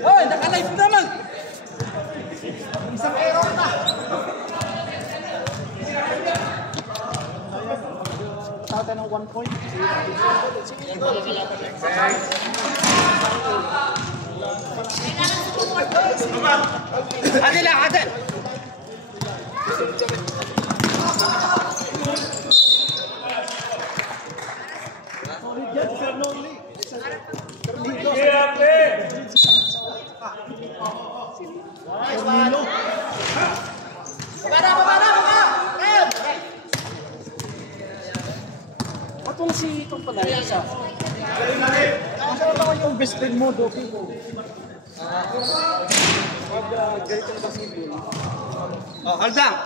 Hoy, naka-live naman! Isang error na! Tata ng 1 point. Adil lang, Adil! Patong si itong pala isa. Kasama ba yung best friend mo, Doki? Pag ganito na basketball. Oh, Haldang!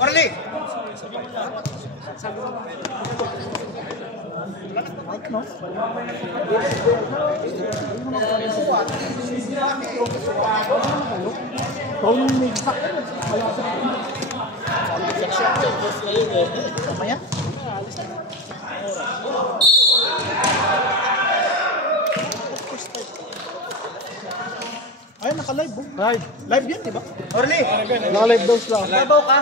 Marley! No? Kau yung may sakit. Mamaya? Ay, naka-live po. Live yan, di ba? Marley! Naka-live daw sila. Babaw ka!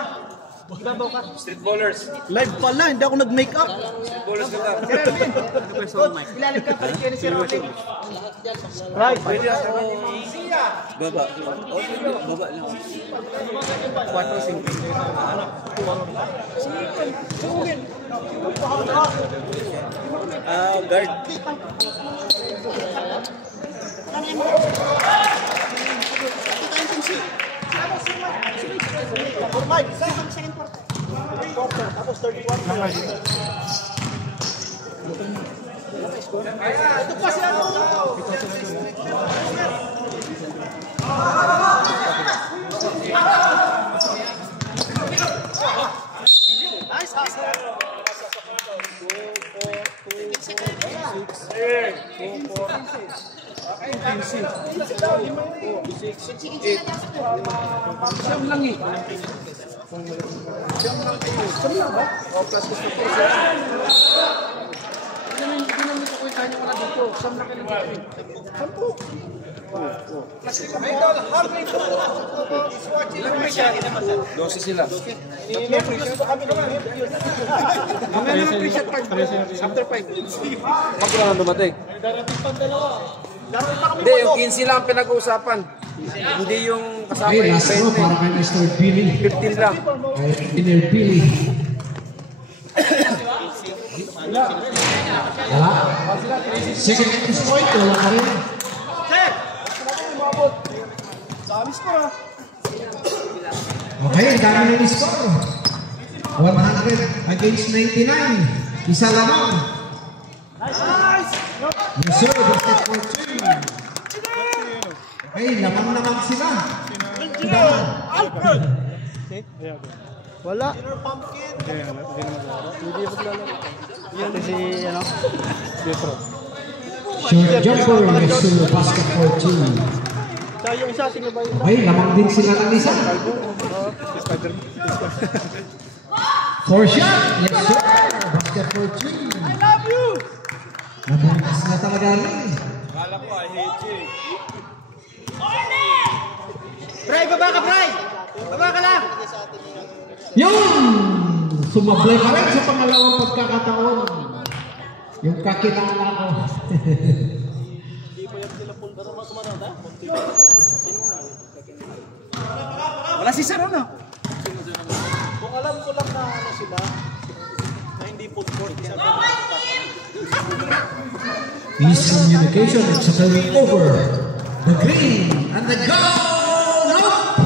Babaw ka! Street ballers! Live pala, hindi ako nag-make up. Street ballers ka lang. Ilalim ka, palit kayo ni Sir Rolling. Right. Baba. Baba lang. 4-5. Guard. Tapos 31. Ito pa siya mo. Nice hustle. 7 lang eh. Saan lang ba? O, plus gusto ko. Hindi naman ito ko yung kanya mga dito. Saan lang kayo nagkakaroon? Saan po? Dosi sila. Mamaya naman pre-shot card. After 5. Bakit naman dumating? Hindi, yung 15 lang pinag-uusapan. Hindi yung kasama Okay, yung last row para kay Mr. Billy. 15 lang. Kay Engineer Billy. Wala. Second entry point, wala ka rin. Samis ko ha. Okay, ang dami na yung score. 100 against 99. Isa lamang. Yes sir, basket for 2. Okay, lamang sila. Wala. Hindi maglalaro. Yan si ano? Petro. Short jumper, yes sir, basket for 2. Sa yung isa, sino ba yun? Okay, lamang din sila ng isa. For shot, yes sir, basket for 3. I love you! Nabukas na talaga rin. Kala ko, I hate you. Bray, baba ka, Bray! Baba ka lang! Yun! Sumablay ka rin sa pangalawang pagkakataon. Yung kakilala ko. Wala si Saro na. Kung alam ko lang na ano sila, na hindi full court. Miscommunication, it's a turnover. The green and the goal up!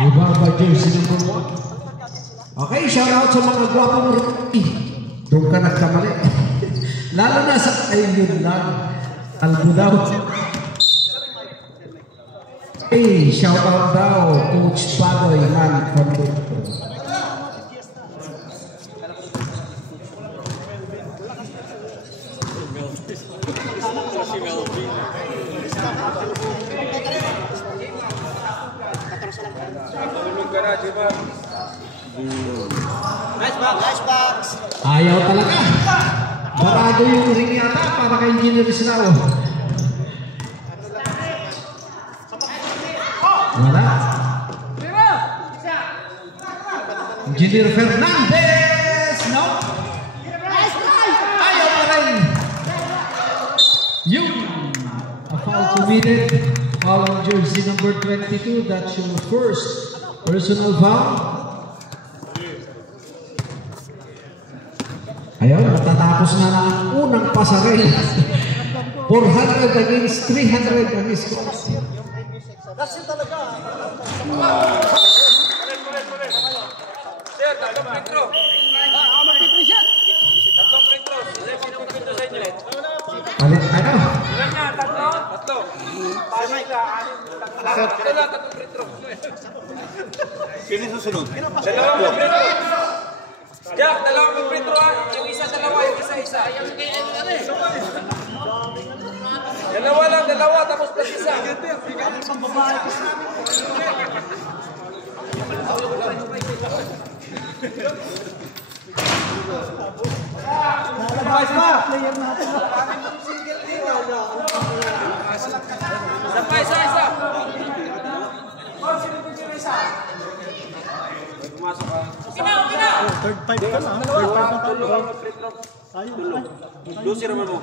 Rebound by jersey number 1. Okay, shout out sa mga gwapong rookie. Doon ka nagkamali. Lalo na sa ayun lang. Albudaw. Hey, shout out daw, Coach Bagoy Man from Bukto. Nice Ayaw talaga. Barado yung ring yata para kay Engineer Israel. Wala. Engineer Fernandez. No. Ayaw pa rin. Yung a foul committed. Foul on jersey number 22. That's your first personal foul. Ayun, matatapos na ang unang pasarel. 400 against 300 ang score. Kasi talaga. Sir, tatlong free throw. Mag-free siya. Tatlong free throw. Sinong free throw sa inyo? Palit ano? Ilan nga? Tatlo? Tatlo. Palit ka. Ito lang, tatlong free throw. Sino susunod? Dalawang free throw. Jack, dalawang free throw ha. Yung isa, dalawa. Yung isa, isa. Dalawa lang, dalawa. Tapos plus isa. Nalabas pa. Player natin. Isa pa, isa, isa. Pumasok ka. Third five ka na. Third five na tayo. Ayun. Lucy naman mo.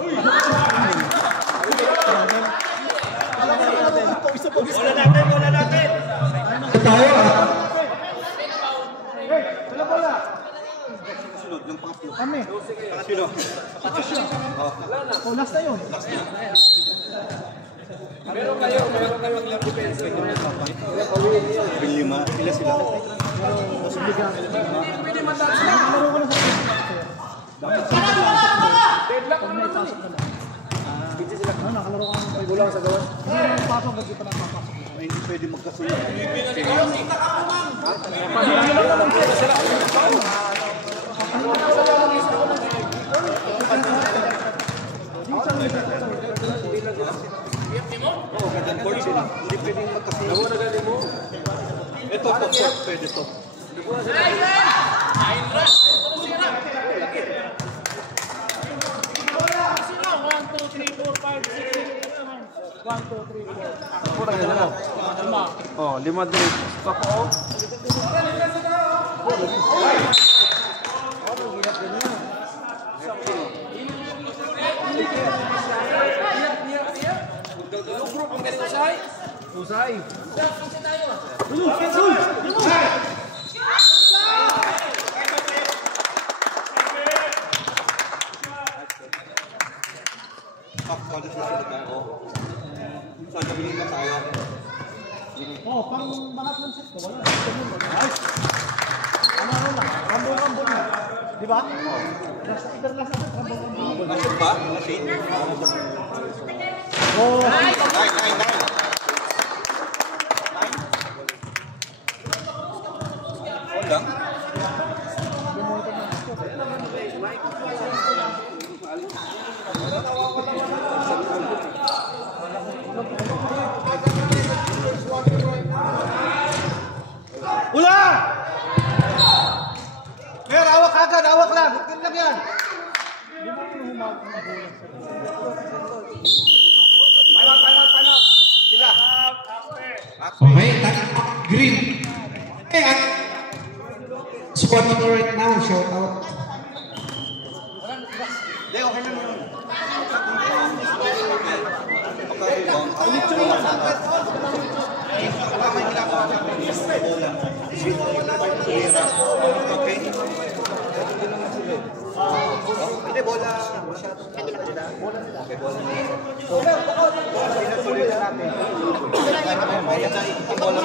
Bola natin. Tayo Susunod, yung pangatlo. Kami. Sino? Oh, last na yun. Meron kayo ng defense. Lima. Pila sila? Pwede mataas na. Laro ko lang sa Deadlock mo naman eh. nakalaro ka ng Bulang sa gawan. pasok, hindi pa nakapasok. Hindi pwede magkasunod. Oo, gandang board sila. Hindi pwedeng magkasunod. Ito, pwede to. Oh, 5 din. Pako. Group ang ganito usay. Usay. Pwede susunod tayo. So, nabili na tayo. Oh, pang banat ng set ko. Wala. Ano lang? Rambol na. Di ba? Either last na rambol. Nasip ba? Nasip? Oh, Nine. Hold lang. Ula! Mer, awak agad, awak lang. Huwag lang yan. Time out. Sila. Okay, green. Hey, squad right now, shout out. Hindi, okay lang yun. Hindi, bola. Bola nila. Pinasulit natin. Bola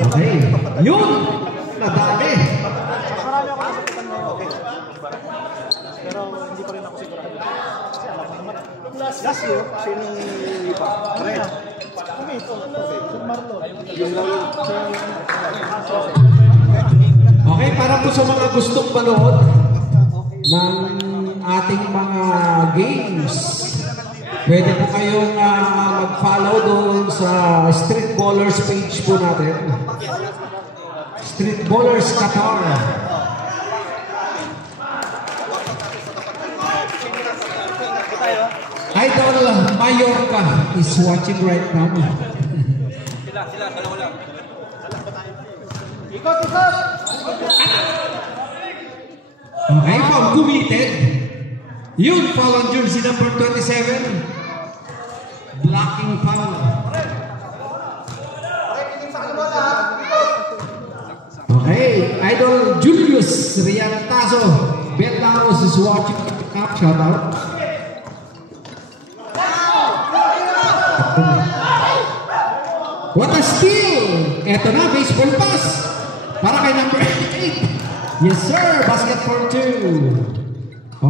Okay, yun! Nadali! Marami ako nasakitan ngayon. Pero hindi pa rin ako sigurado. Kasi alam mo naman. Last year, Sinong iba? Red. kami ito. Sir Marlo. Okay, para po sa mga gustong manood ng ating mga games, Pwede po kayong mag-follow doon sa Street Ballers page po natin. Street Ballers Qatar. Idol Mallorca is watching right now. Sila, dalawa lang. Ikot, ikot! Okay, foul committed. Yun, foul on jersey number 27. Blocking foul. Okay, Idol Julius Riantazo Belaos is watching the cup. Shout out. What a steal! Eto na, baseball pass. Para kay number 8. Yes sir, basket for 2.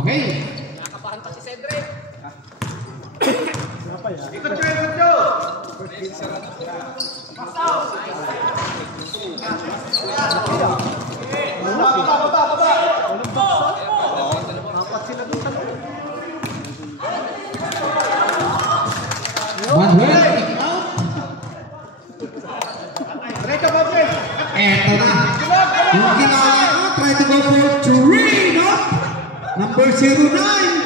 Okay. Nakapahan pa si Cedric. Ikot nyo! Manuel, kick out. Eto na. Yung kilala ko, try to go for 3, no? Number 09,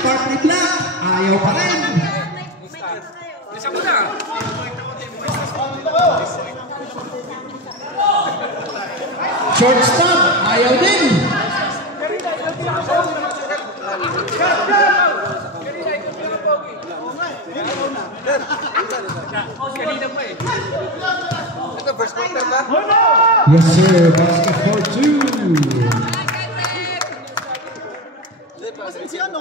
Partly Black. Ayaw pa rin. Isa mo na. Shortstop, ayaw din. Kanina pa eh. Ito, first quarter ba? Yes sir, basket for 2. Masin si ano?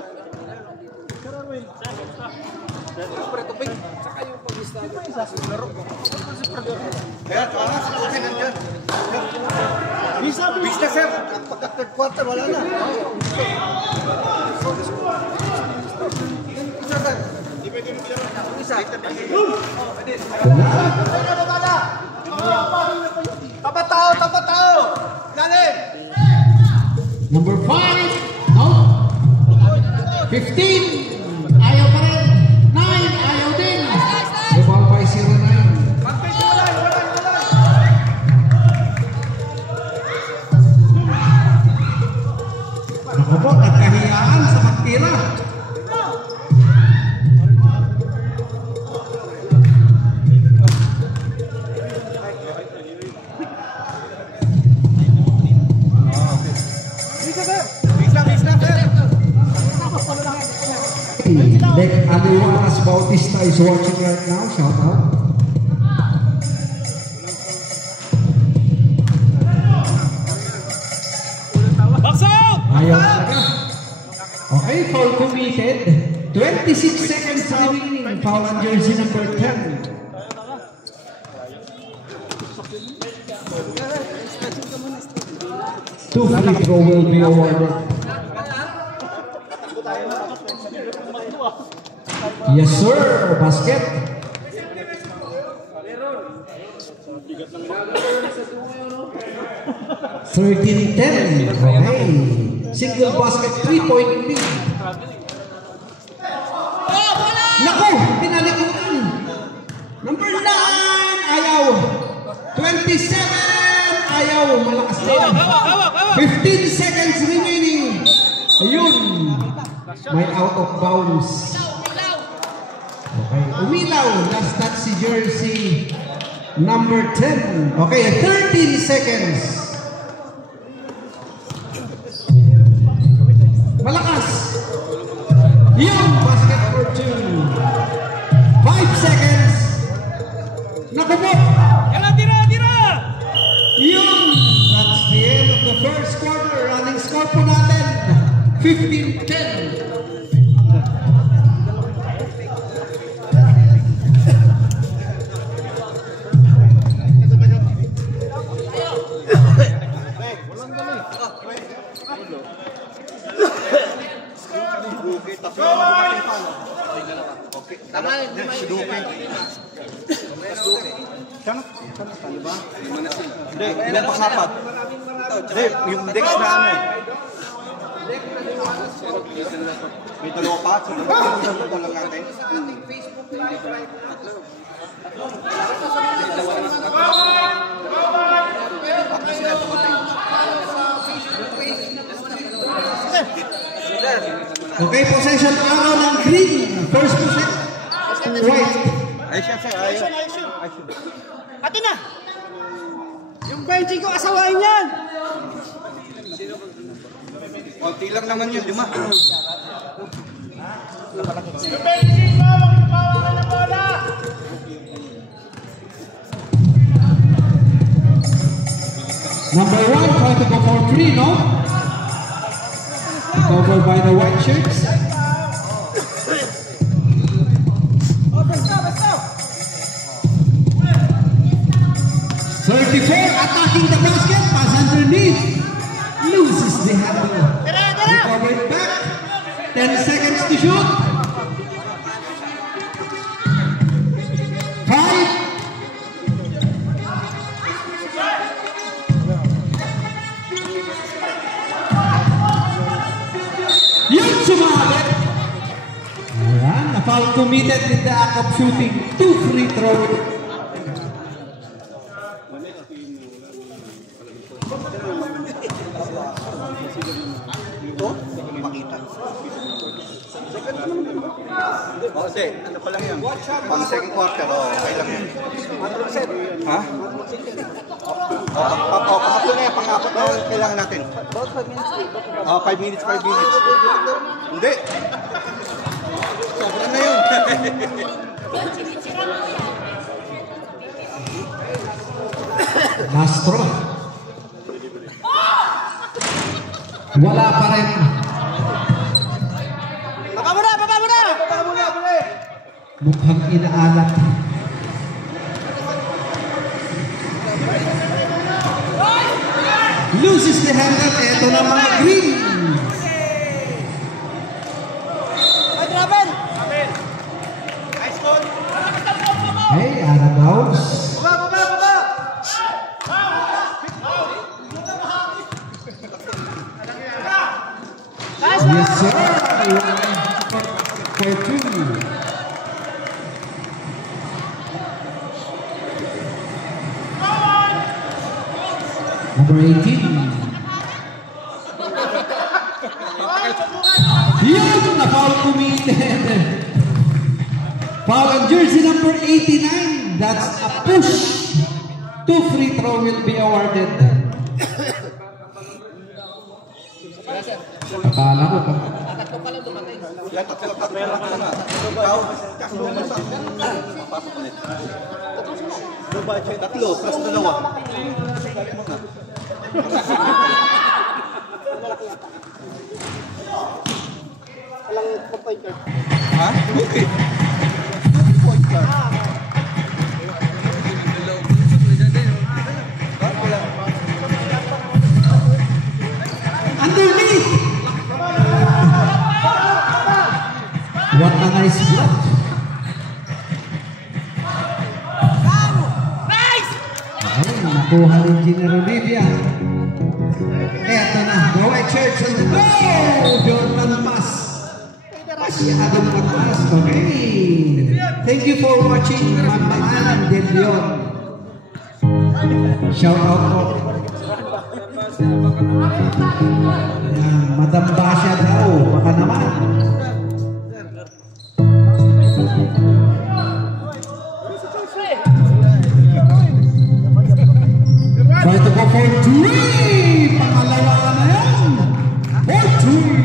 Kaya, tama, sa kami nandyan. Bisa, Bis na, sir. Pagka third quarter, wala na. Isa, sir. Isa. Tapat tao! Lalim! Number 5, no? 15, ayaw pa rin. 9, ayaw din. Rebound by 09. Naku po, nagkahiyaan sa magtira. Bis na, sir. Nick Aliwanas Bautista is watching right now. Shout out. Ayaw talaga. Okay, foul committed. 26 seconds remaining. Foul on jersey number 10. Two free throw will be awarded. Yes sir, basket. $13-10. Okay. Single basket 3-point lead. Naku, pinalikutan. Number 9, ayaw. 27, ayaw. Malakas din. 15 seconds remaining. Ayun. May out of bounds. Okay, umilaw. Last touch si jersey number 10. Okay, 13 seconds. Malakas. Yun, basket for 2. 5 seconds. Nakabot. Tira! Yun. That's the end of the first quarter. Running score po natin. 15-10. Hindi, ilang pasapat. Hindi, yung dex na ano eh. May dalawa pa. Sa dalawa natin. Okay, possession araw ng green. First possession. White. Ay siya. Ate na! Yung benching ko, asawain yan! Konti lang naman yun, 5. Yung benching mo, magpapawa na bola! Number 1 trying to go for 3, no? Covered by the white shirts. Basta! 34 attacking the basket, pass underneath, loses the handle. Recover it back, 10 seconds to shoot. 5. Yun sumabit. Ayan, na-foul committed in the act of shooting 2 free throws. Kasi, ano pa lang yan? Pang second quarter, okay lang yan. Ha? Pangatlo na yan, pang-apat na kailangan natin. 5 minutes. Hindi. Sobra na yun. Mastro. Wala pa rin. Baba mo na! Mukhang inaalat. Loses the handle. Ito na mga green. Ay, travel! Hey, out of bounds. Baba! Yes, sir. For 2. Number 18. Yun, na-foul committed. Foul on jersey number 89. That's a push. 2 free throw will be awarded. Akala ko pa. Tatlo, plus 2. Walang point guard. Ha? Okay. Underneath! What a nice block! Ay, nakuha ni Engineer Olivia. Eto na, the white shirts on the go! Jordan pass. Masyadong mataas. Okay. Thank you for watching Mama Alan De Leon. Shout out po. Yan, Madam Basha daw. Baka naman. Try to go for 3! Pangalawa na yan! For 3!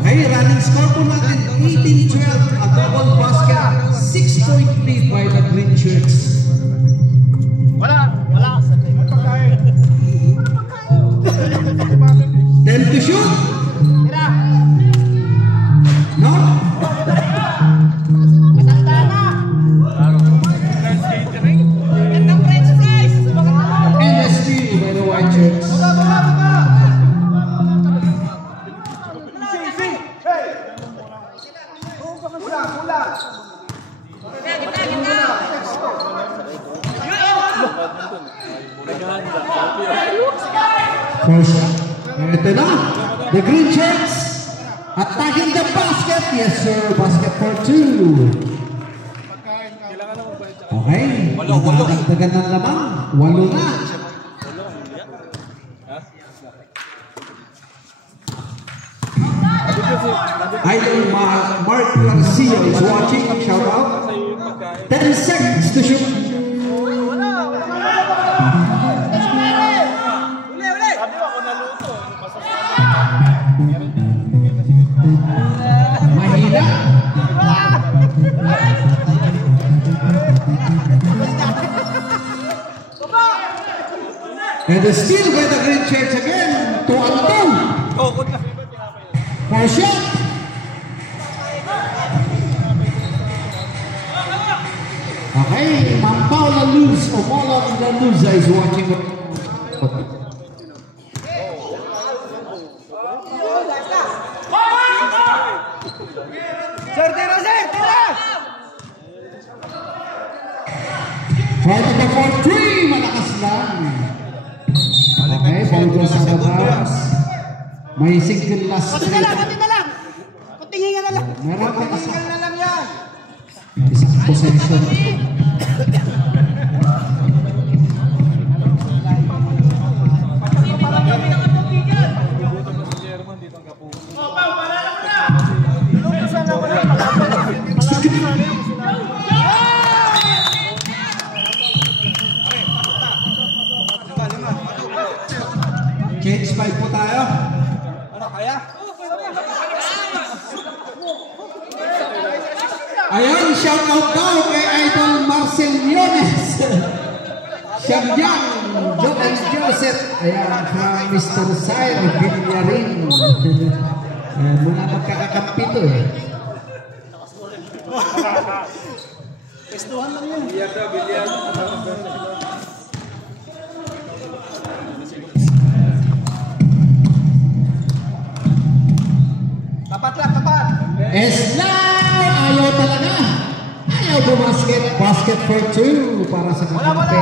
Okay, running score po natin 18-12. A double basket. 6-point lead by the green shirts. Wala. 10 to shoot. No? And a steal by the white shirts. First shot. Ito na, the green shirts attacking the basket. Yes sir, basket for 2. Okay, magdagdagan ng lamang. 8 na. Idol Mark Garcia is watching. Shout out. 10 seconds to shoot. Mahina. And the steal by the green shirts again to Anton. For shot. Okay, Mampaula Luz, Omolo Laluza is watching. Try to go for 3, malakas lang. Okay, ball sa labas. May single last. Kunti na lang. Kuntingin na lang. Meron pa isa. na lang yan. Isang possession. Change 5 po tayo. Ano kaya? Ayun, shout out daw kay Idol Marcel Leones. Siyang John and Joseph. Ayan, from Mr. Sire Villarin. Muna magkakakampi to eh. Pestuhan lang yun. Bilyan. Tapat. Eslar! Ayaw talaga. Ayaw bumasket. Basket for 2 para sa kakampi.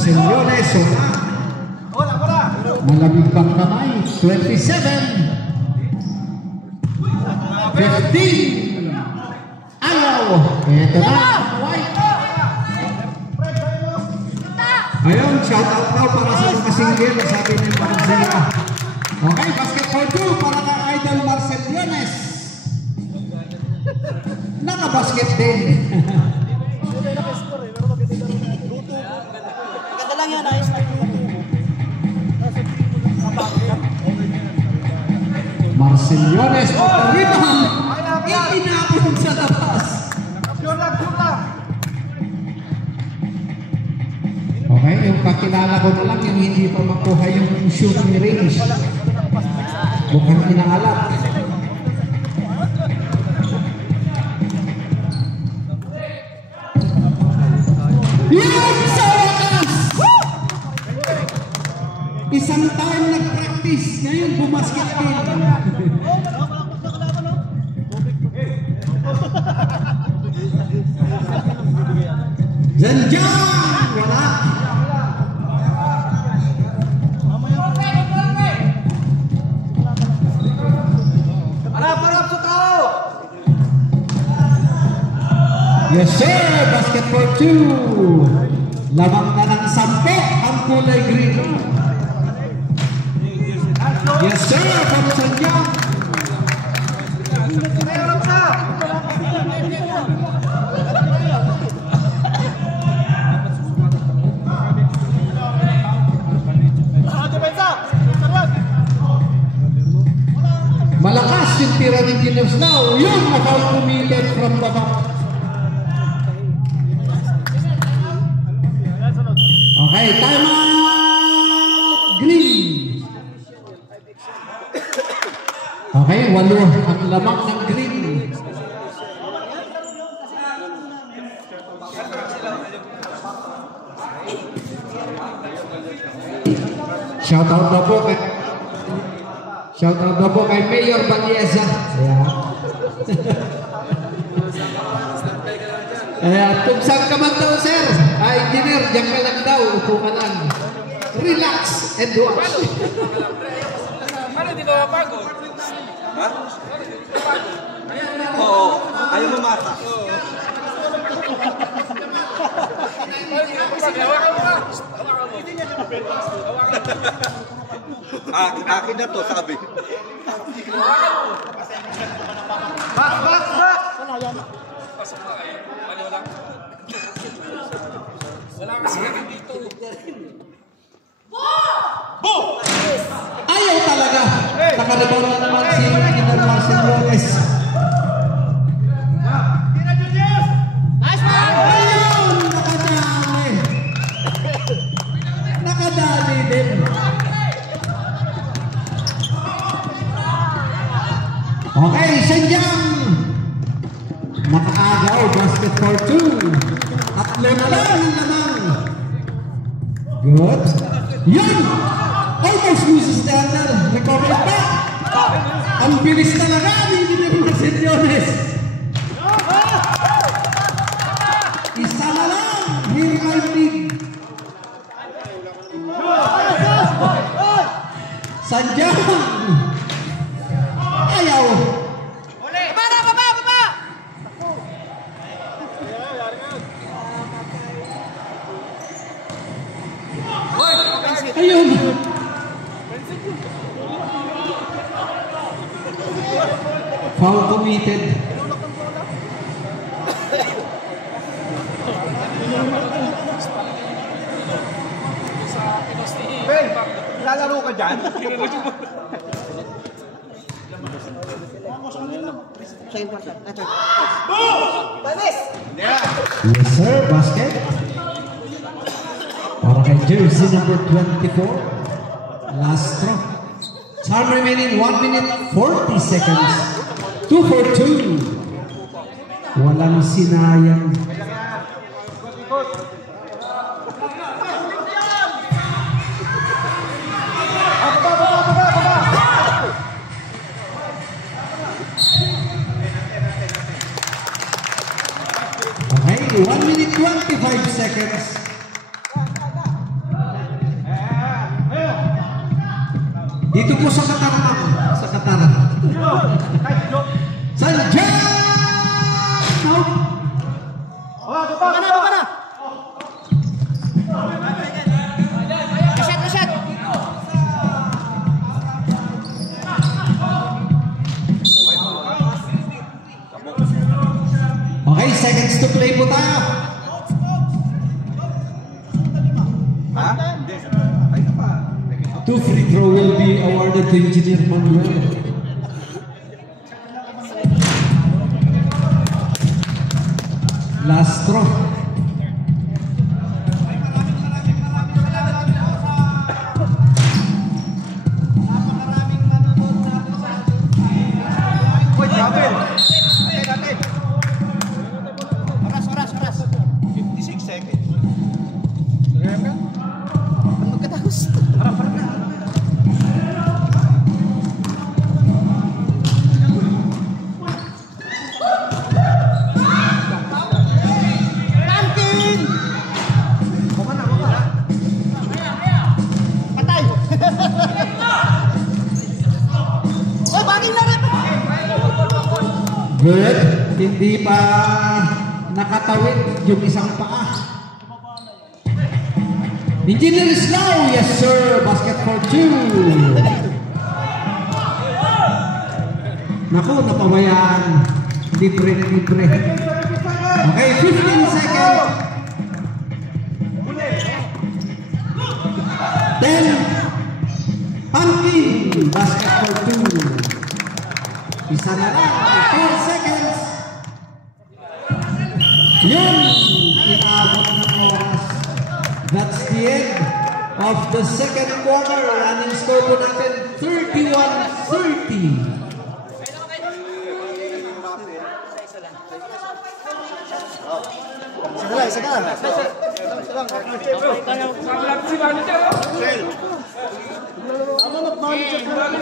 Marceliones, malamig pang kamay. 27. 15. Ayaw. Ito na. White. Ayun, shout out daw para sa mga single. Sabi ni Marcela. Okay, basket for 2 para kay Idol Marcel Leones. Naka-basket din. Ganda lang yan. Ayos lang. Marceliones o rebound. Itinapon sa labas. Okay, yung kakilala ko na lang yung hindi pa makuha yung shooting range. Mukhang inaalat. Yan sa wakas! Isang time nag-practice, ngayon bumasket din. Zanjan! Wala! Harap sa tao! Yes sir! Basket for 2! Lamang na ng 10 ang kulay green. Yes sir! From Zanjan! Malakas yung tira ni Gineos now. Yun, nakaw pumilit from the back. Okay, time out! Green! Okay, 8 ang lamang ng green. Shoutout daw po kay Mayor Baliesa. Kung saan ka man daw, sir, engineer, diyan ka lang daw, upo ka lang. Relax and watch. Ano, di ka mapagod? Ha? Oo. Ayaw mo mata. Hawakan mo ka. Akin na to, sabi. Back! Pasok na kayo. Baliw lang. Wala kasi kami dito. Ayaw talaga. Nakaribaw na naman si Inal Marcel Lopez. Ayun! Nakadali. Nakadali din. Okay, Shenyang. Nakaagaw, basket for 2. Tatlo na lang naman. Good. Yan! Almost loses the other. Recover pa. Ang bilis talaga ni Engineer Marceliones. Isa na lang. Miracle League. Sanjang. Ayaw. Baba! Ayun. Foul committed. Ben, lalaro ka dyan? Yes, sir. Basket. Para kay jersey number 24. Last throw. Time remaining 1 minute 40 seconds. 2 for 2. Walang sinayang. Okay, 1 minute 25 seconds. Dito po sa Qatar, ma'am. Sa Qatar. Sanjay! Nope. Baba na! Reset! Okay, seconds to play po tayo. Ha? Hindi. Ay ka pa. 2 free throw will be awarded to Engineer Manuel. Last throw. Uy, grabe. Natin. Oras. 56 seconds. Magkatapos. Kantin! Patay! Oy, bagay na rin! Good. Hindi pa nakatawid yung isang paa. Engineer Slow, yes sir. Basket for 2. Naku, napabayaan. Libre. Okay, 15 seconds. 10. Punky. Basket for 2. Isa na lang. 4 seconds. Yun. Inaabot ng oras. That's the end of the second quarter. Running score po natin 31-30. Isa ka lang. Sa si Manu dyan. Tama, mag-manager ka lang.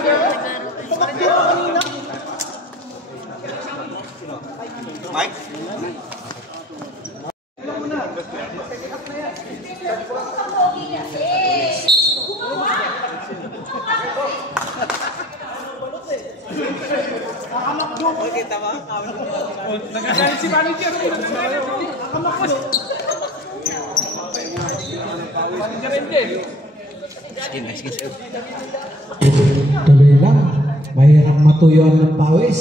Bakit ka kanina? Mike? Okay, tama. Nagagalit si manager. Tuloy lang. Mahirap matuyuan ng pawis.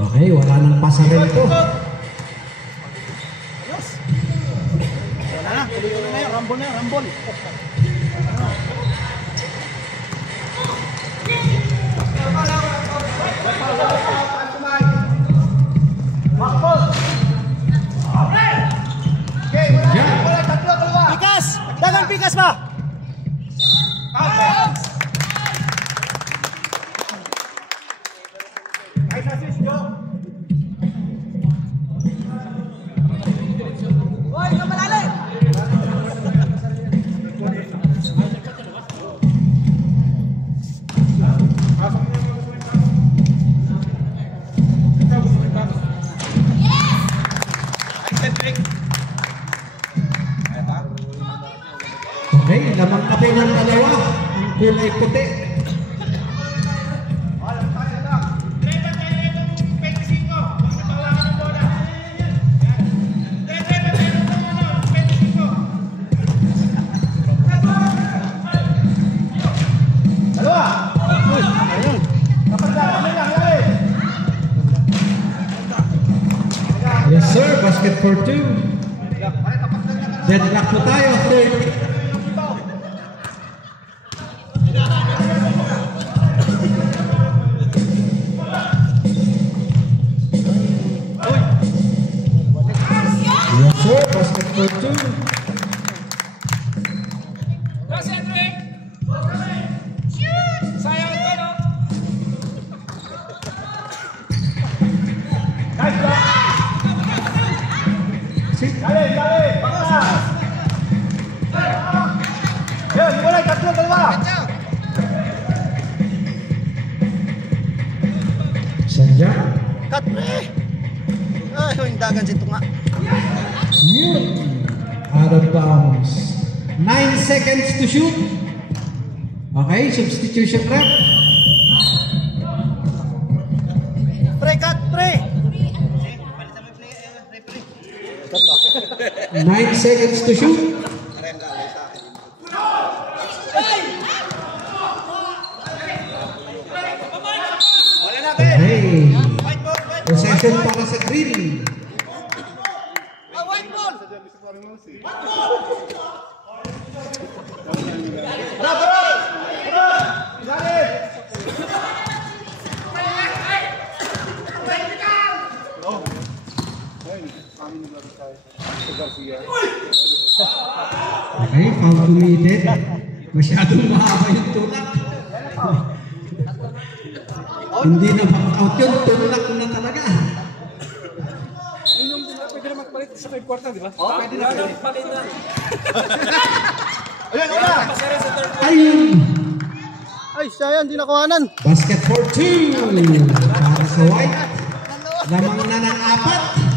Okay, wala nang pasarel to. Wala na, tuloy-tuloy na yun. Rambol na, rambol. Pikas! Dagang pikas ba? Okay, lamang na po ng dalawa. Ang kulay puti. Yes sir, basket for two. Deadlock po tayo, third. Yes sir, basket for two. Sayang ka, no? Sadya. Cut, pre! Ay, yung dagan si Tunga. Yun. Out of bounds. 9 seconds to shoot. Okay, substitution rep. Pre, cut, pre! 9 seconds to shoot. Okay. Possession para sa green. Okay, foul committed. Masyadong mahaba yung tulak. Hindi na back-out yun, tulak na talaga. Pwede na magpalit sa 5 kwarta, di ba? Oo, pwede na. Palit na. Ayan, wala! Ayun! Ay, siya yan, di nakuhanan. Basket for two. Para sa white. Lamang na ng 4.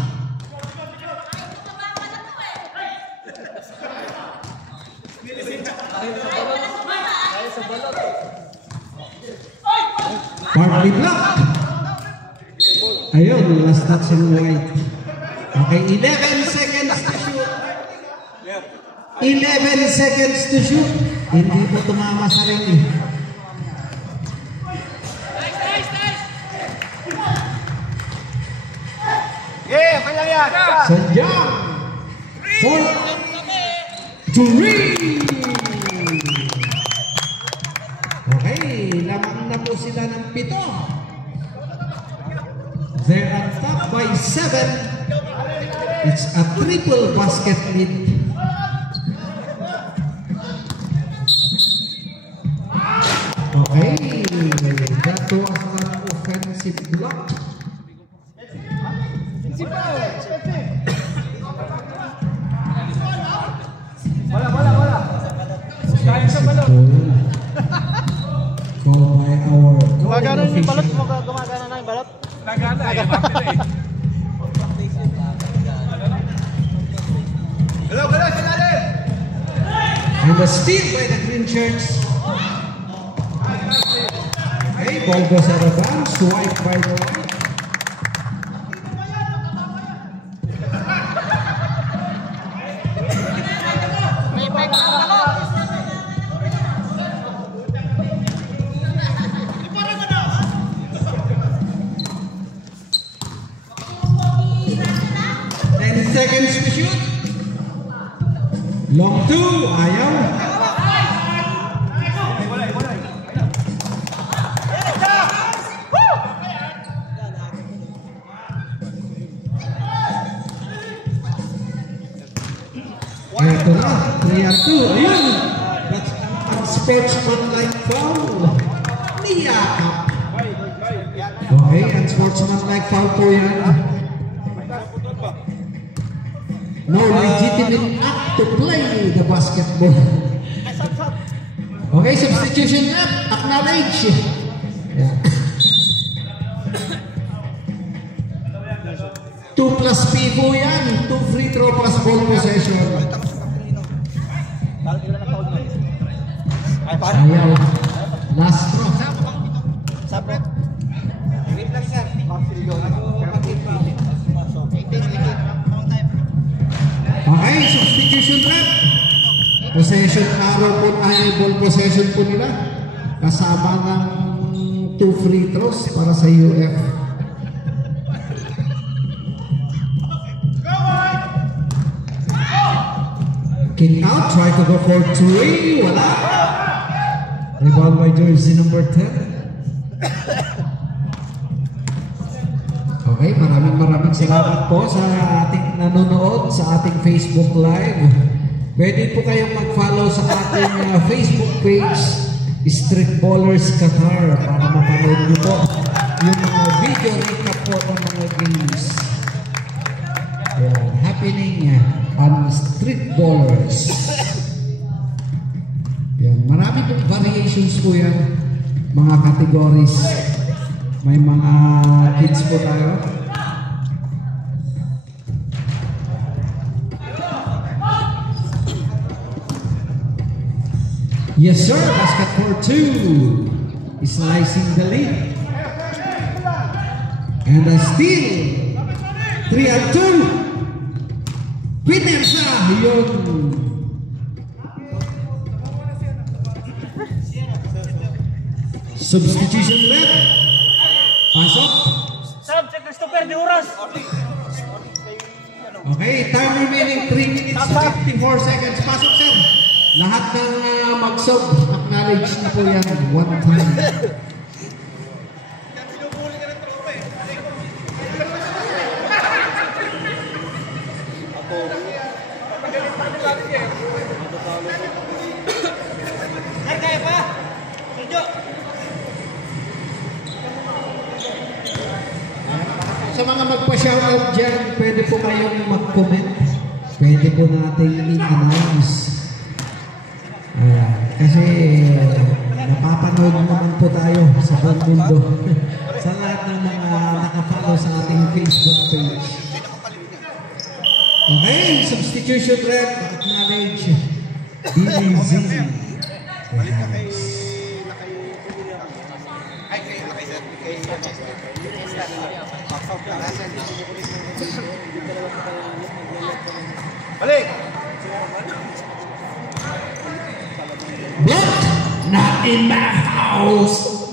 Partly blocked. Ayun, last touch ng white. Okay, 11 seconds to shoot. 11 seconds to shoot. Hindi po tumama sa rin eh. Yeah, kaya yan! Sadya. 4, 3. Okay, lamang na po sila ng 7. They're on top by 7. It's a triple basket lead. Okay, that was an offensive block. Yung balot official. mo gumagana na yung balot? Nagana eh. Bakit eh? And the steal by the green shirts. Okay, ball goes out of bounds. Swipe by the white. Seconds to shoot. Long two, ayaw. Ito na, 3-2. Ayun. That's an unsportsmanlike foul. Niyakap. Okay, unsportsmanlike foul po yan. No legitimate act to play the basketball. Okay, substitution up. Acknowledge. Yeah. 2 plus P po yan. 2 free throw plus ball possession. Ayaw. Last throw. Separate. Wait lang sir. Okay, substitution rep. Possession arrow po ay ball possession po nila. Kasama ng 2 free throws para sa UF. Kick out, try to go for 3. Wala. Rebound by jersey number 10. Okay, maraming salamat po sa ating nanonood sa ating Facebook Live. Pwede po kayong mag-follow sa ating Facebook page, Street Ballers Qatar, para mapanood nyo po yung mga video recap po ng mga games. Ayan, happening on Street Ballers. Ayan, marami pong variations po yan, mga categories. May mga kids po tayo. Yes sir, basket for 2. Slicing the lead. And a steal. 3-2. Winner siya. Yun. Substitution rep. Pasok. Sab, si Christopher de Oras. Okay, time remaining 3 minutes 54 seconds. Pasok sir. Lahat ng mag-sub, acknowledge na po yan. One time. Kaya pa? Sergio. Sa mga magpa-shoutout dyan, pwede po kayong mag-comment. Pwede po natin i-announce. Kasi napapanood naman po tayo sa buong mundo. Sa lahat ng mga nakafollow sa ating Facebook page. Okay, substitution rep, acknowledge. DBZ. Balik! Block! Not in my house!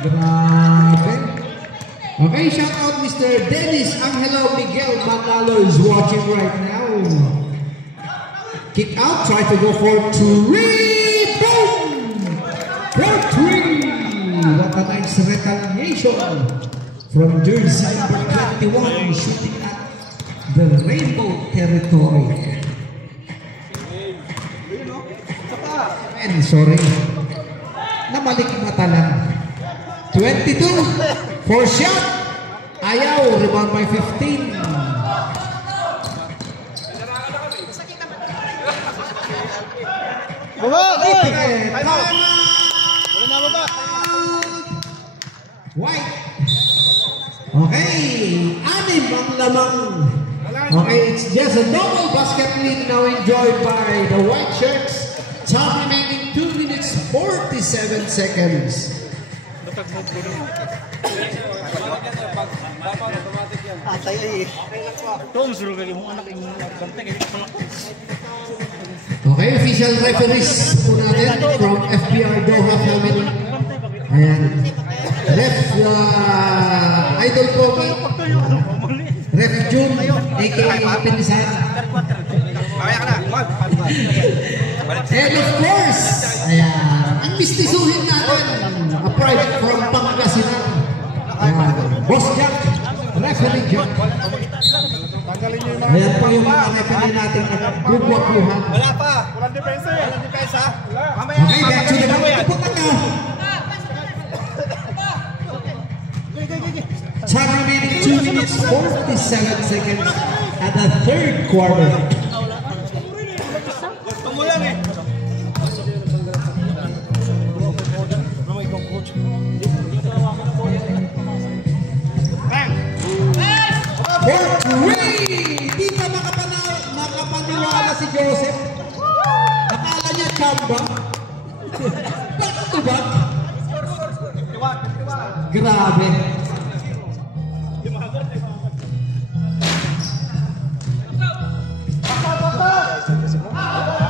Grabe! Okay, shout out Mr. Dennis Angelo Miguel Manalo is watching right now. Kick out, try to go for 3. Boom! For 3! What a nice retaliation from jersey number 21, shooting at the Rainbow territory. And sorry, namalik mata lang. 22, 4 shot. Ayaw, rebound by 15. Okay, tama! White. Okay, anim ang lamang. Okay, it's just a double basket lead now enjoyed by the white shirts. Time remaining 2 minutes 47 seconds. Okay, official referees po natin from FBR Doha family. Ayan. Ref Idol Pogi. Ref June, a.k.a. Pinisan. And of course, ayan, ang mistisuhin natin, a pride from Pangasinan. Ayan, Boss Jack, referee Jack. Ayan po yung mga referee natin at gugwapuhan. Wala pa. Walang depensa. Okay, back to the back. Pupunta ka. Time remaining 2 minutes 47 seconds at the third quarter. Tumulang eh. For three! Di pa makapaniwala si Joseph. Akala niya chamba. Back to back. Grabe.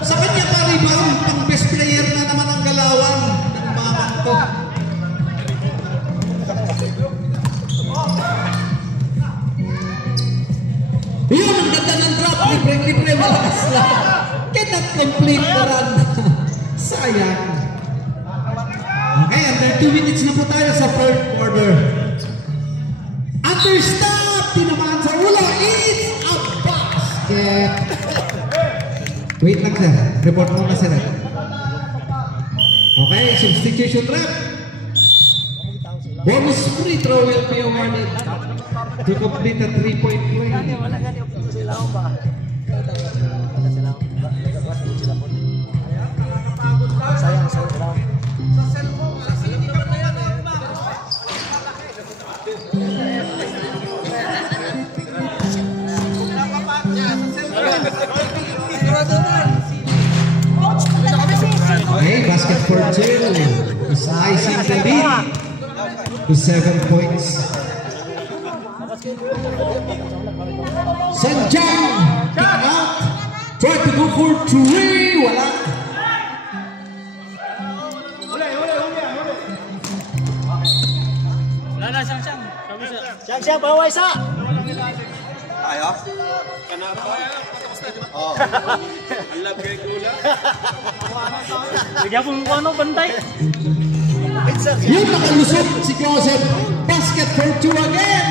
Sa kanya pa rebound, pang best player na naman ang galawan ng mga kanto. Yun ang ganda ng drop, libre malakas lang. Cannot complete the run. Sayang. Okay, under 2 minutes na po tayo sa third quarter. Understop! Tinamaan sa ulo. It's a basket. Wait lang sir. Report muna sir. Okay, substitution rep. Bonus free throw will be awarded to complete a 3-point play. Okay, basket for two is icing the lead to 7 points. Sanjang, kick out, try to go for three, wala. Lala, Siyang, bawa isa. Tayo? Kanapa? Oo. Love kay Gula. Bigyan mo ano, bantay. Yun nakalusot si Joseph. Basket for two again.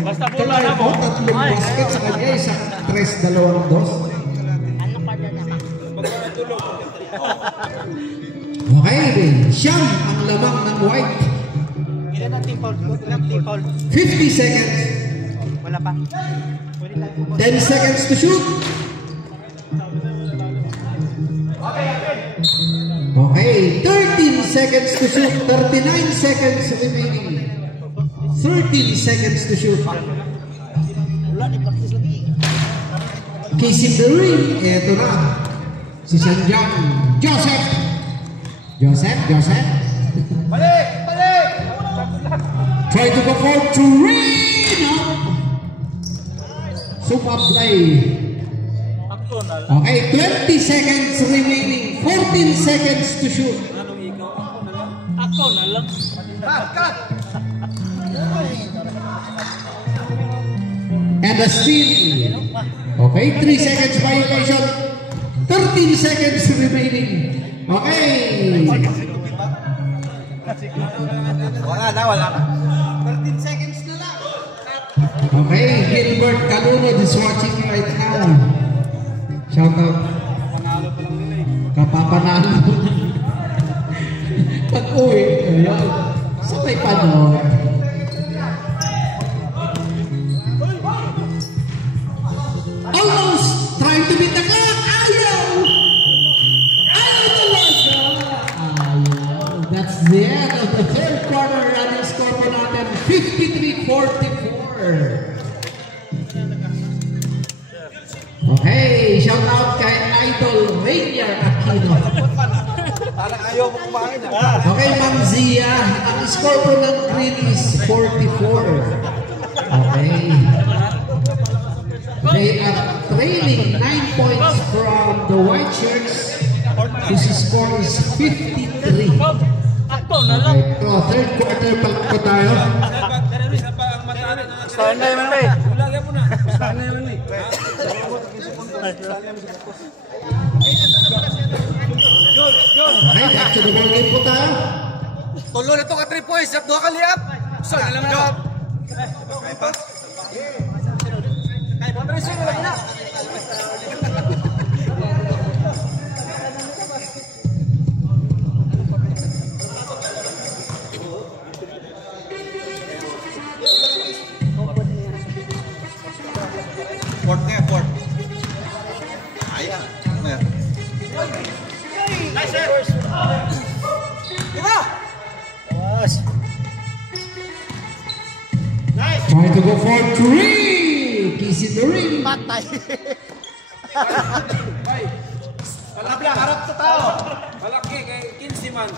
Basta bola na po. Tatlong basket sa kanya, isa 3-2. Okay, siyang ang lamang ng white. Ilan ang team foul? 50 seconds. Wala pa. 10 seconds to shoot. Okay, 13 seconds to shoot. 39 seconds remaining. 13 seconds to shoot. Kissing the ring. Eto na. Si Sanjang. Joseph. Balik! Try to go for three. No. Super play. Okay, 20 seconds remaining. 14 seconds to shoot. Ako na lang. Cut! And a steal. Okay, 3 seconds violation. 13 seconds remaining. Okay. Wala na. 13 seconds na lang. Okay, Gilbert Calunod is watching right now. Shout out. Kapapanalo. Pag-uwi, ayun. Sabay panood. Almost trying to beat the clock. Ayaw Okay, shout out kay Idol Rainier Aquino. Parang ayaw mo kumain Okay, Ma'am Zia, ang score po ng green is 44. Okay. They are trailing 9 points from the white shirts. This score is 53. Okay, third quarter pa lang po tayo. Saan na yun, May? Saan na yun, May? Okay, back to the ball game po tayo. Tulo na ito ka 3 points. Dua ka liap. Saan na lang? Okay, pass. Port niya, port. Ayan. Nice, sir. Diba? Nice. Try to go for 3. Kissing the ring. Patay. Harap sa tao. Malaki kay 15 man.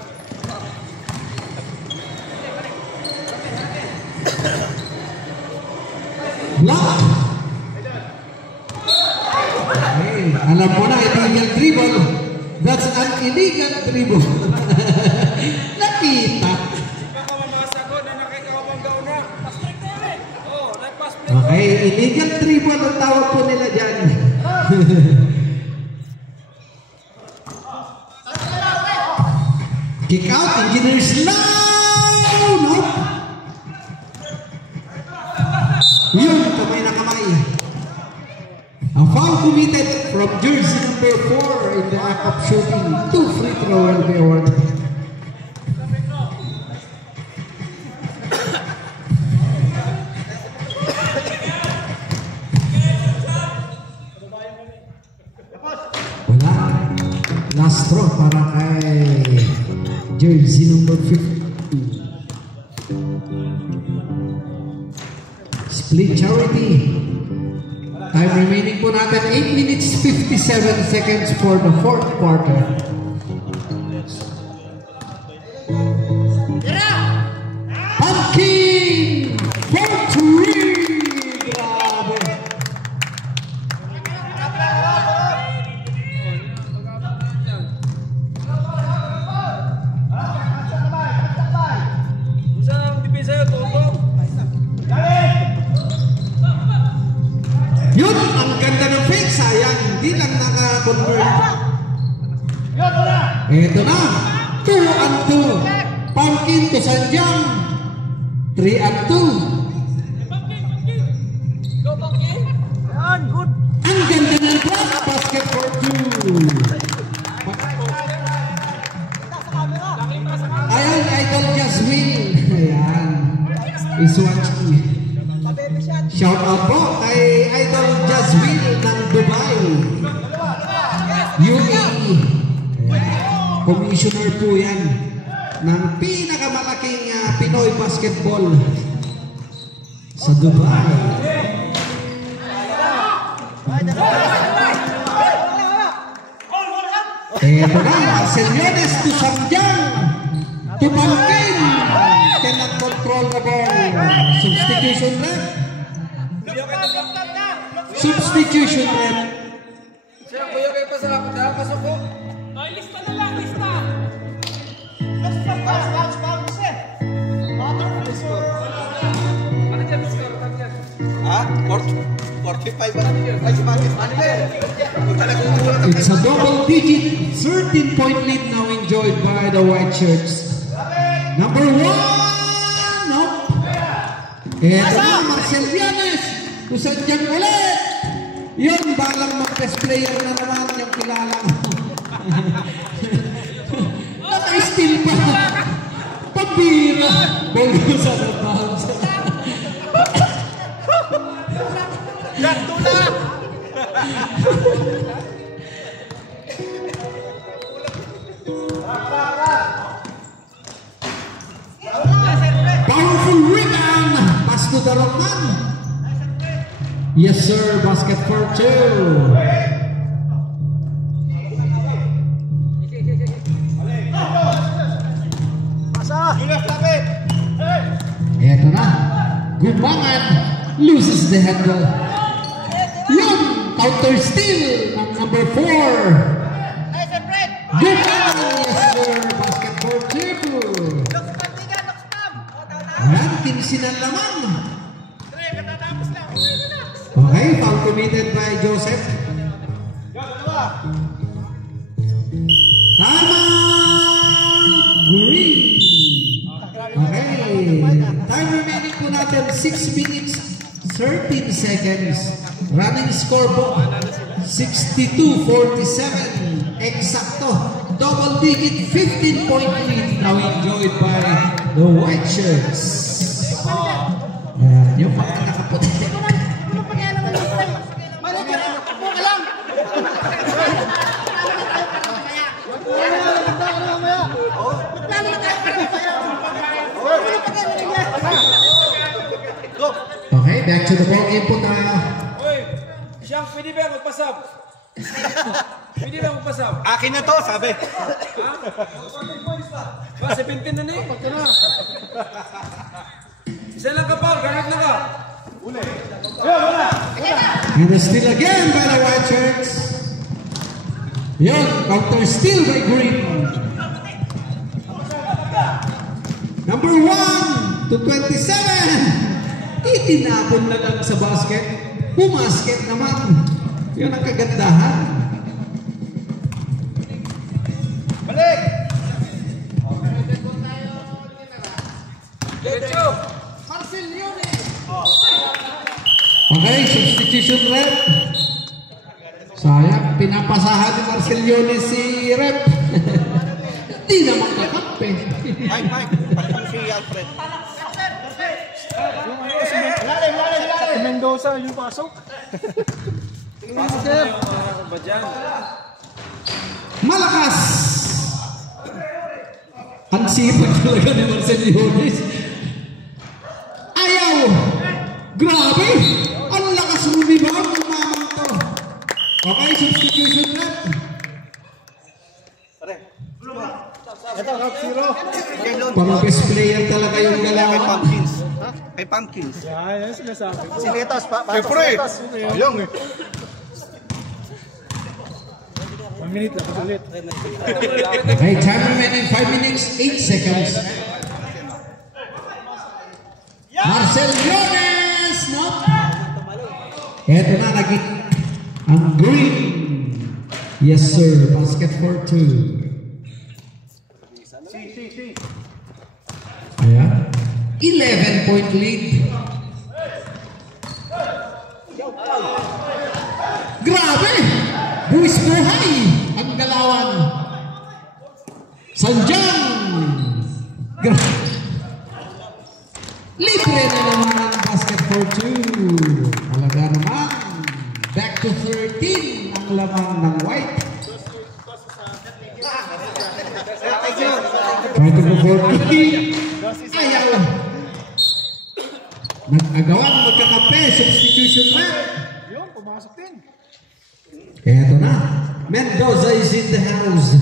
Block. Hey, alam mo na, illegal dribble. That's an illegal dribble. Nakita. Baka mamasa ko na nakikawabanggaw na. Oh, nagpas play. Okay, illegal dribble ang tawag po nila dyan. Kick out, Engineers now! Nope. Yun, kamay na kamay. A foul committed from jersey number 4 in the act of shooting. 2 free throw will be awarded. Wala. Last throw para kay jersey number 50. Split charity. Time remaining po natin 8 minutes 57 seconds for the fourth quarter. Pumpkin! Victory! Grabe! Isang dipisa yun, tutong. Yun! Ang ganda ng fake. Sayang, hindi lang naka-convert. Ito na! 2 and 2. Pumpkin to Sanjang. 3 and 2. Ang ganda ng block. Basket for 2. Ayan, Idol Jasmine. Ayan. Iswachi. Shout out po kay Idol Jasmine ng Dubai. UAE. Commissioner po yan ng pinakamalaking Pinoy basketball sa Dubai. Eto na, Marceliones to Sanjang to Pumpkin. Cannot control the ball. Substitution rep. Substitution rep. Sir, kuya kayo pa sa kapit ha, pasok ko. Lista na lang, lista! Ano dyan, score? Ano dyan? Ha? 45 ba natin? Ay, si Bakit? Ano ba? It's a double digit 13-point lead now enjoyed by the white shirts. Number 1! Nope. Eto na, Marceliones to Sanjang ulit. Yun, balang mag-best player na naman yung kilala mo. Naka-steal pa. Pabira. Ball goes out of bounds. Powerful rebound. Pass to the wrong man. Yes, sir. Basket for 2. loses the handle. Yun! Counter steal ng number 4. Good! Yes sir! Basket for two. Ayan, 15 ang laman. Okay, foul committed by Joseph. Tama! Green! Okay, time remaining po natin 6 minutes 13 seconds. Running score po 62-47. Eksakto. Double digit 15-point lead now enjoyed by the white shirts. Ayan, yung mga nakaputi. Okay, back to the ball game po tayo. Uy, Siyang, pwede ba magpasab? Pwede ba magpasab? Akin na to, sabi. Ha? Ba, 17 na eh. Isa lang ka pa, ganit na ka. And still again by the white shirts. Yun, counter steal by Green. Number 1 to 27. Itinapon na lang sa basket. Pumasket naman. Yun ang kagandahan. Balik! Diretso! Okay, substitution rep. Sayang, pinapasahan ni Marceliones si rep. Hindi naman kakampi. Mike, pati si Alfred. Si Mendoza yung pasok. Ba dyan? Malakas! Ang sipag talaga ni Marceliones. Ayaw! Grabe! Ang lakas rumibang ng mamang to. Okay, substitution rep. Ito, Rock Zero. Pang best player talaga yung Kay galawan. Pumpkins. Kay Pumpkins. Yan, yan sinasabi ko. Sinitas pa. Siyempre. Ayong eh. 1 minute lang, ulit. Okay, time remaining 5 minutes, 8 seconds. Marceliones! No? Eto na, naging ang Green. Yes sir, basket for 2. Ayan. 11-point lead. Grabe! Buwis buhay ang galawan. Sanjang! Libre na naman ang basket for 2. Talaga naman. Back to 13 ang lamang ng white. Try to go for 3. Ayaw. Nag-agawan, magkakape. Substitution rep. Yun, pumasok din. Eto na. Mendoza is in the house.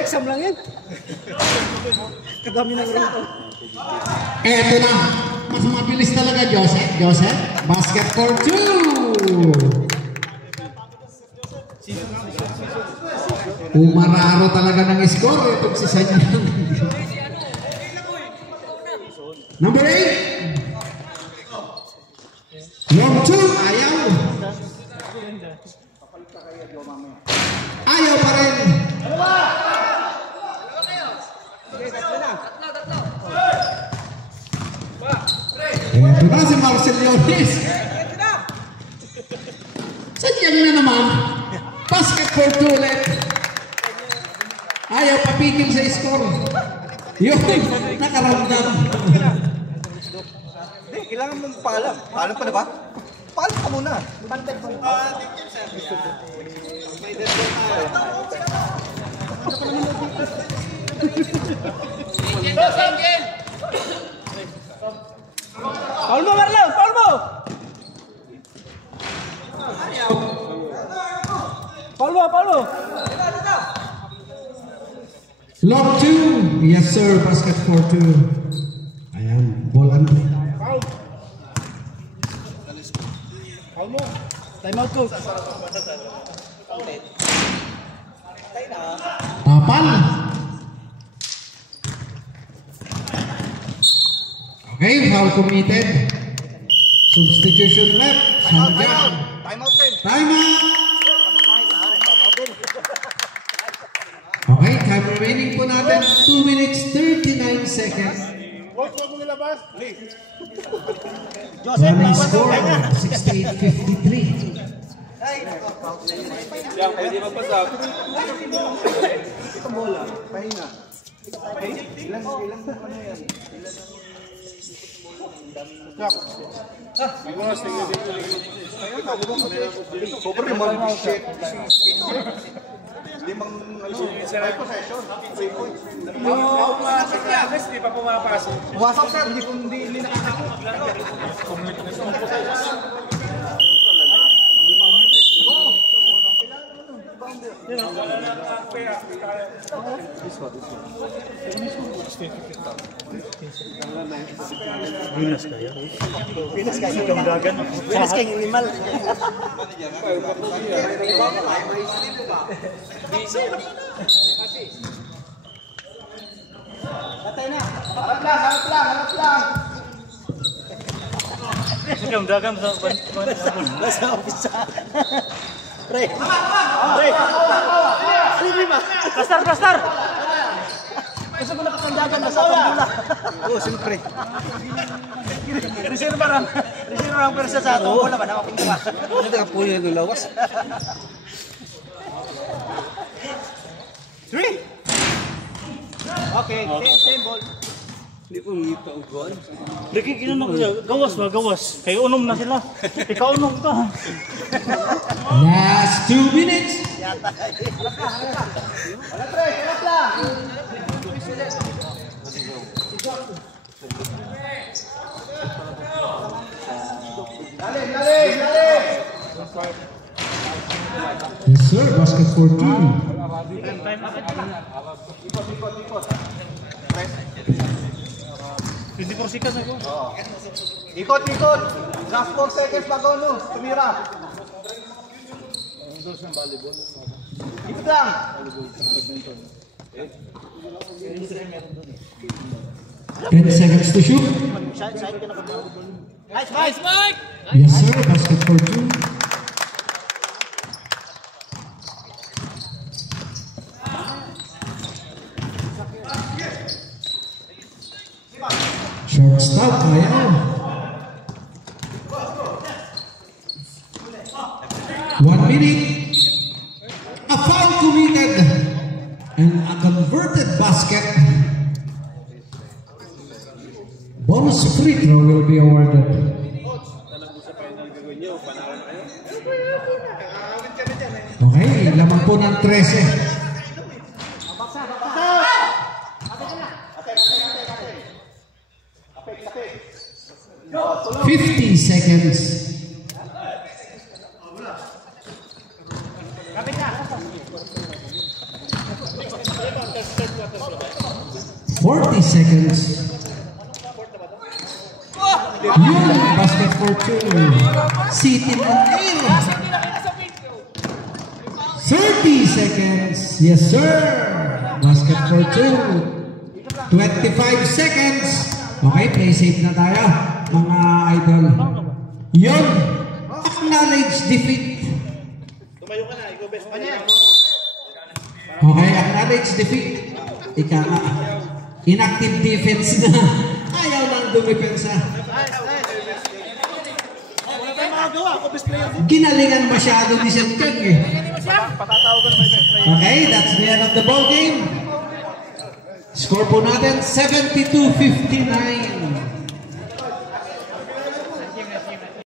Exam lang yan. Kadami ng roto. Eto na. Mas mabilis talaga, Joseph. Joseph, basket for 2. Umararo talaga ng score. Itong si Sanjang. Number 8. Long 2. Ayaw. Ayaw pa rin. Ito na si Marceliones. Sanjang na naman. Basket for 2 ulit. Ayaw papigil sa score. Yun, nakaramdam. Hindi, kailangan mong paalam. Paalam pa na ba? Paalam ka muna. Paul mo, Marlon! Paul mo! Paul mo! Lock 2. Yes sir, basket for 2. Ayan, ball and play. Time out, coach. Tapal. Okay, foul committed. Substitution left. Sanjan. Time out, 10. Time out. Okay, time remaining po natin 2 minutes 39 seconds. Running score 68-53. Yan, pwede magpasap. Sobrang mag-shit. Limang possession. 3 points. Pumasok niya, guys, di pa pumapasok. Wasap sir, hindi nakakako. Pinas kayo yung dagan. Pinas kayo yung limal. Patay na. Harap lang. Yung dagan sa office. Pre. Plastar. Kasi mo nakakandagan na sa pambula. Oo, siyempre. Reserve lang pero sa pambula ba? Nakapinta ba? Ano ka po yung lulawas? 3. Okay, 10 ball. Hindi po ngita ang goal. Lagi ginanong niya, gawas. Kaya unom na sila. Ikaw unom ka. Last 2 minutes. Harap lang. Yes sir, basket for 2. Hindi ko sikas ako. Ikot. Last 4 seconds bago tumira. Ikot lang. 10 seconds to shoot. Nice, Mike! Yes sir, basket for 2. Shortstop, ayaw. 1 minute. A foul committed. And a converted basket. Bonus free throw will be awarded. Okay, lamang po ng 13. 50 seconds. Forty seconds. Yun, basket for 2. City Manila. 30 seconds. Yes, sir. Basket for 2. 25 seconds. Okay, play safe na tayo, mga idol. Yun. Acknowledge defeat. Okay, acknowledge defeat. Ika nga. Inactive defense na. Ayaw lang dumipensa. Ginalingan masyado ni Senteng eh. Okay, that's the end of the ball game. Score po natin 72-59.